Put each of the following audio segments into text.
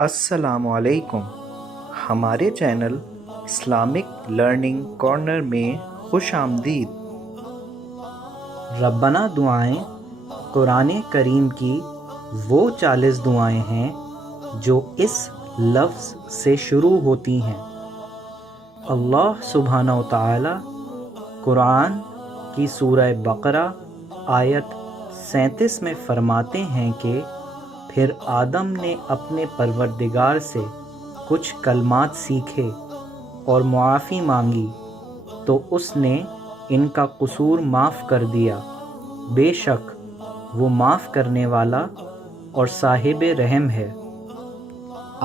السلام علیکم، ہمارے چینل اسلامک لرننگ کارنر میں خوش آمدید۔ ربنا دعائیں قرآن کریم کی وہ 40 دعائیں ہیں جو اس لفظ سے شروع ہوتی ہیں۔ اللہ سبحانہ و تعالی قرآن کی سورہ بقرہ آیت 37 میں فرماتے ہیں کہ پھر آدم نے اپنے پروردگار سے کچھ کلمات سیکھے اور معافی مانگی تو اس نے ان کا قصور معاف کر دیا، بے شک وہ معاف کرنے والا اور صاحب رحم ہے۔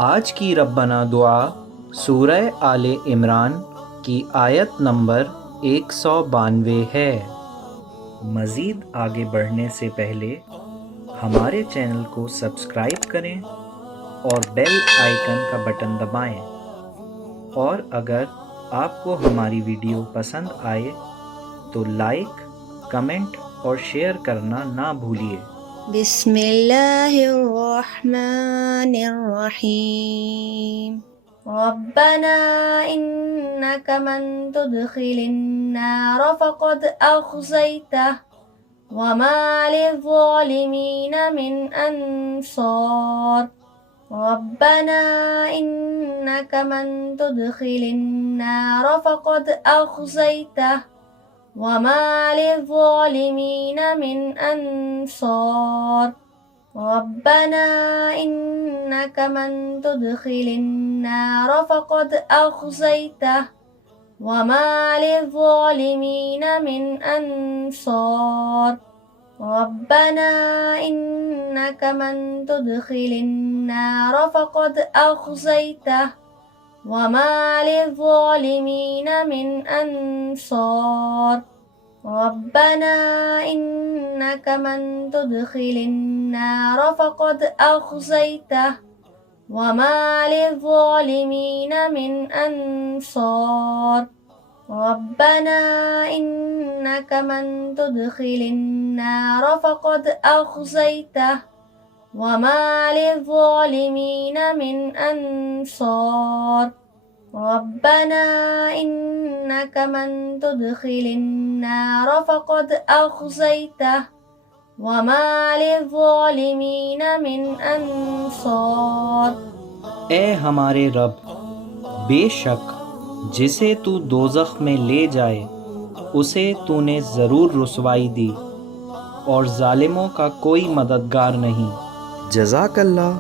آج کی ربنا دعا سورہ آل عمران کی آیت نمبر 192 ہے۔ مزید آگے بڑھنے سے پہلے ہمارے چینل کو سبسکرائب کریں اور بیل آئیکن کا بٹن دبائیں، اور اگر آپ کو ہماری ویڈیو پسند آئے تو لائک، کمنٹ اور شیئر کرنا نہ بھولیے۔ بسم اللہ الرحمن الرحیم۔ ربنا انک من تدخل النار فقد اخزیتہ وما للظالمین من انصار۔ ربنا انک من تدخل النار فقد اخزیتہ وما للظالمین من انصار۔ ربنا انک من تدخل النار فقد اخزیتہ وما للظالمین من انصار۔ ربنا انک من تدخل النار فقد اخزیتہ وما للظالمین من انصار۔ ربنا انک من تدخل النار فقد اخزیتہ وما للظالمین من انصار۔ ربنا انک من تدخل النار فقد اخزیتہ وما للظالمین من انصار۔ ربنا انک من تدخل النار فقد اخزیتہ وما للظالمین من انصار۔ اے ہمارے رب، بے شک جسے تو دوزخ میں لے جائے اسے تو نے ضرور رسوائی دی، اور ظالموں کا کوئی مددگار نہیں۔ جزاک اللہ۔